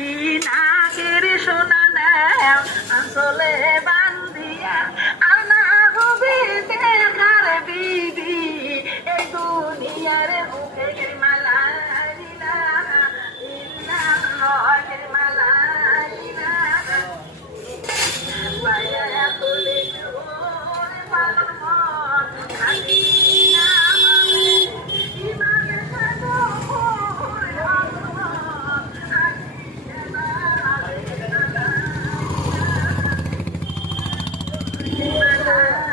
আখি নাকের সোনা নেও আসলে বান্ধিয়া আর না হবে দেখার বিধি এই দুনিয়ার বুকে মালা ইলাহা ইল্লাল্লাহ মালা ইলাহা বাইয়া তোলে ওরে পালন মন খালি না হবে ইমানে থাকো ওরে Allah